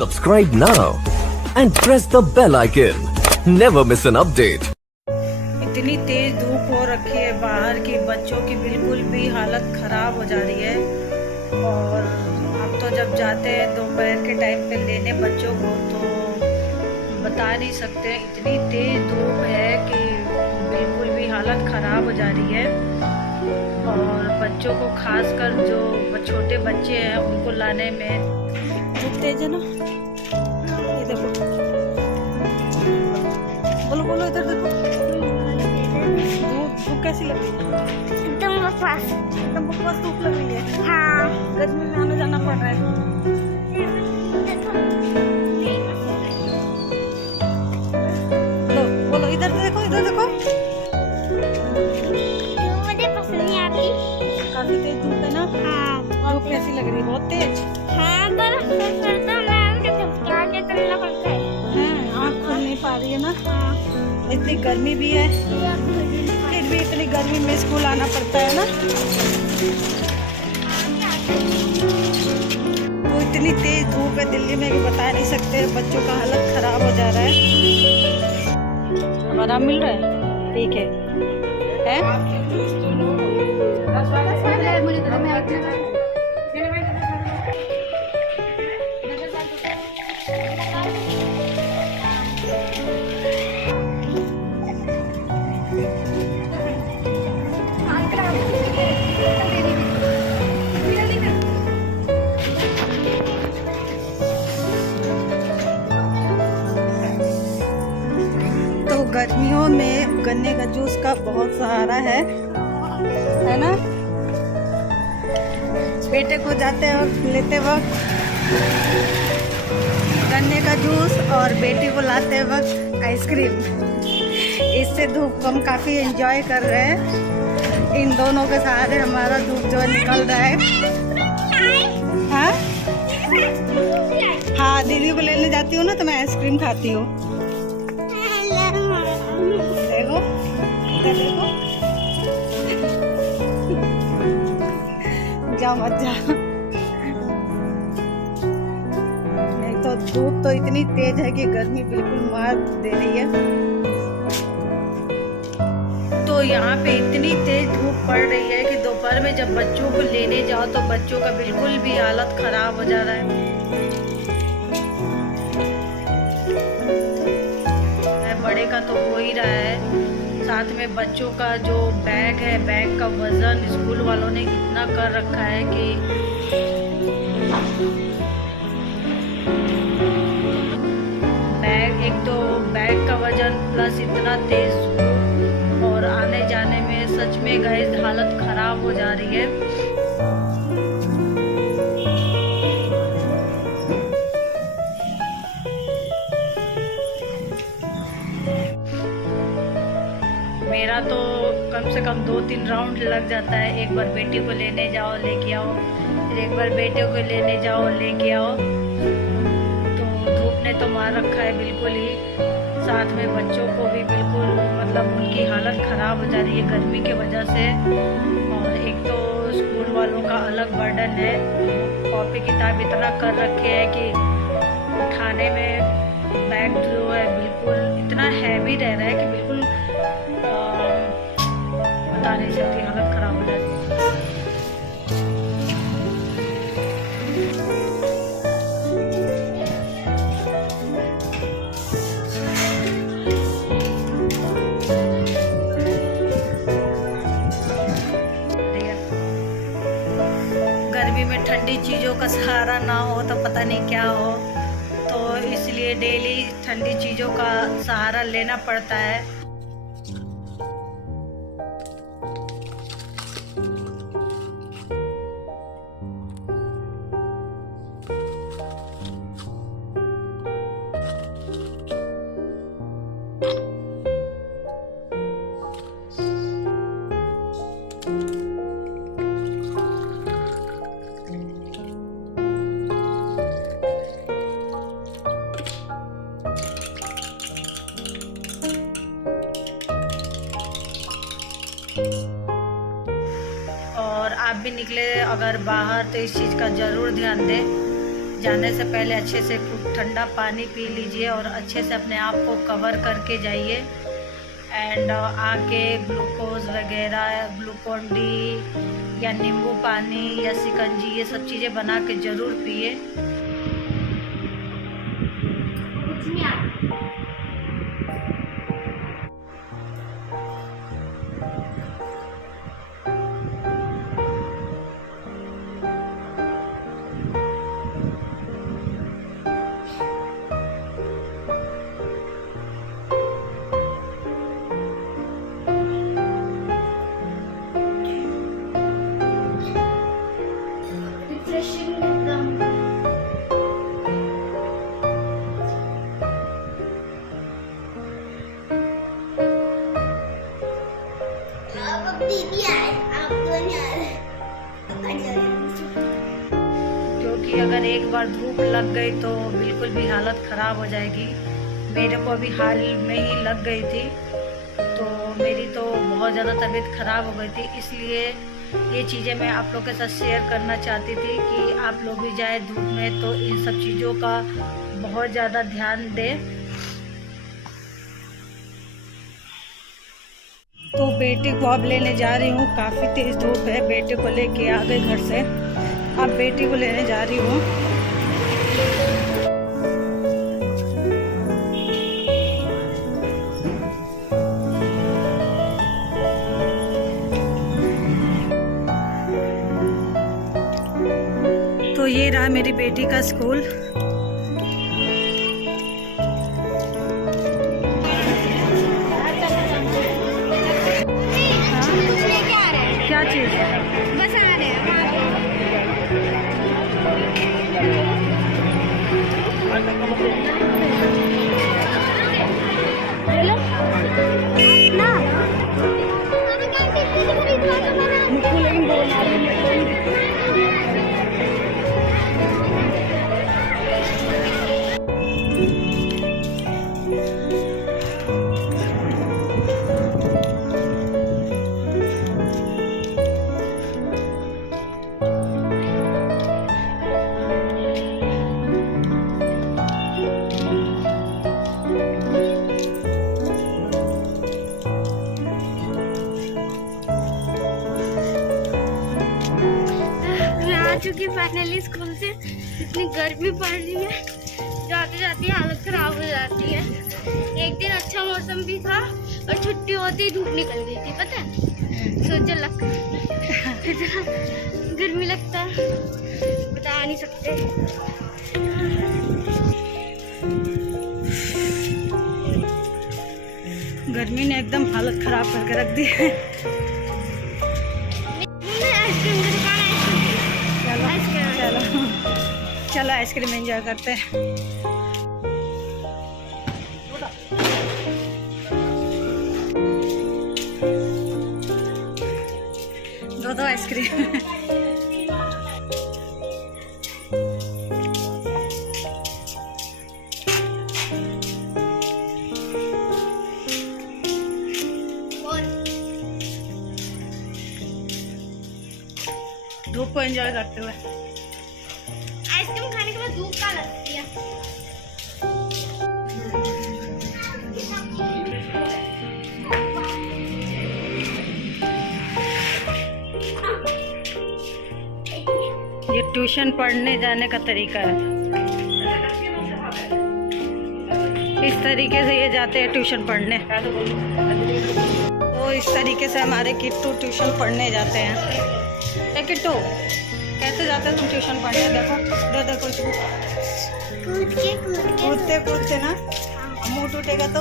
Subscribe now and press the bell icon. Never miss an update. इतनी तेज धूप हो रखी है बाहर की, बच्चों की बिल्कुल भी हालत खराब हो जा रही है। और हम तो जब जाते हैं दोपहर के टाइम पे लेने बच्चों को, तो बता नहीं सकते, इतनी तेज धूप है कि बिल्कुल भी हालत खराब हो जा रही है। और बच्चों को खासकर जो छोटे बच्चे हैं उनको लाने में धूप तेज है ना। ये देखो, बोलो बोलो, इधर देखो, धूप कैसी लग रही है? एकदम बकवास धूप लग रही है। हाँ, गर्मी में आना जाना पड़ रहा है। बोलो इधर देखो, इधर देखो, मुझे पसंद नहीं आती। काफी तेज धूप है ना। हाँ, धूप कैसी लग रही है? बहुत तेज। हाँ, पर चलना पड़ता है। आँख खुल नहीं पा रही है ना। हाँ, इतनी गर्मी भी है, फिर भी इतनी गर्मी में स्कूल आना पड़ता है ना। तो इतनी तेज धूप है दिल्ली में कि बता नहीं सकते, बच्चों का हालत खराब हो जा रहा है। अब आराम मिल रहा है? ठीक है, तो गर्मियों में गन्ने का जूस का बहुत सहारा है ना। बेटे को जाते वक्त, लेते वक्त गन्ने का जूस और बेटी को लाते वक्त आइसक्रीम। इससे धूप हम काफ़ी एंजॉय कर रहे हैं। इन दोनों के सहारे हमारा धूप जो है निकल रहा है। हाँ हाँ, दीदी को लेने जाती हूँ ना तो मैं आइसक्रीम खाती हूँ। देखो, इधर देखो, जाओ मत जाओ। नहीं तो धूप तो इतनी तेज है कि गर्मी बिल्कुल मार दे रही है। तो यहाँ पे इतनी तेज धूप पड़ रही है कि दोपहर में जब बच्चों को लेने जाओ तो बच्चों का बिल्कुल भी हालत खराब हो जा रहा है। बड़े का तो हो ही रहा है, साथ में बच्चों का जो बैग है, बैग का वजन स्कूल वालों ने इतना कर रखा है कि बैग, एक तो बैग का वजन प्लस इतना तेज धूप, और आने जाने में सच में गाइस हालत खराब हो जा रही है। मेरा तो कम से कम 2-3 राउंड लग जाता है। एक बार बेटी को लेने जाओ, लेके आओ, फिर एक बार बेटे को लेने जाओ, लेके आओ। तो धूप ने तो मार रखा है बिल्कुल ही, साथ में बच्चों को भी बिल्कुल, मतलब उनकी हालत ख़राब हो जा रही है गर्मी की वजह से। और एक तो स्कूल वालों का अलग बर्डन है, कॉपी किताब इतना कर रखे हैं कि उठाने में बैग जो है बिल्कुल इतना हैवी रह रहा है कि बिल्कुल बता नहीं सकती, हालत खराब हो जाती है। गर्मी में ठंडी चीज़ों का सहारा ना हो तो पता नहीं क्या हो, तो इसलिए डेली ठंडी चीज़ों का सहारा लेना पड़ता है। और आप भी निकले अगर बाहर तो इस चीज़ का ज़रूर ध्यान दें। जाने से पहले अच्छे से खूब ठंडा पानी पी लीजिए और अच्छे से अपने आप को कवर करके जाइए। एंड आके ग्लूकोज वगैरह, ग्लूकोन डी या नींबू पानी या शिकंजी, ये सब चीज़ें बना के ज़रूर पिए। दीदी आए, आप तो नहीं आ रहे। क्योंकि अगर एक बार धूप लग गई तो बिल्कुल भी हालत ख़राब हो जाएगी। मेरे को अभी हाल में ही लग गई थी, तो मेरी तो बहुत ज़्यादा तबीयत ख़राब हो गई थी। इसलिए ये चीज़ें मैं आप लोग के साथ शेयर करना चाहती थी कि आप लोग भी जाए धूप में तो इन सब चीज़ों का बहुत ज़्यादा ध्यान दें। तो बेटे को अब लेने जा रही हूँ, काफ़ी तेज़ धूप है। बेटे को लेके आ गई घर से, अब बेटी को लेने जा रही हूँ। तो ये रहा मेरी बेटी का स्कूल। क्या चीज़? बस आ रहे हैं। ना चुकी फाइनली स्कूल से। इतनी गर्मी पड़ रही है, जाते जाते हालत खराब हो जाती है। एक दिन अच्छा मौसम भी था और छुट्टी होती ही धूप निकल गई थी, पता है। सोचो इतना गर्मी लगता है, बता नहीं सकते। गर्मी ने एकदम हालत खराब करके रख दी है। चलो आइसक्रीम एंजॉय करते हैं। दो आइसक्रीम। धूप को एंजॉय करते हुए। आइसक्रीम खाने के बाद धूप का लगती है। ये ट्यूशन पढ़ने जाने का तरीका है। इस तरीके से ये जाते हैं ट्यूशन पढ़ने। तो इस तरीके से हमारे किट्टू ट्यूशन पढ़ने जाते हैं। ए किट्टू, कैसे जाते तुम ट्यूशन पढ़ने? देखो इसको कूदते कूदते ना मुंह टूटेगा तो।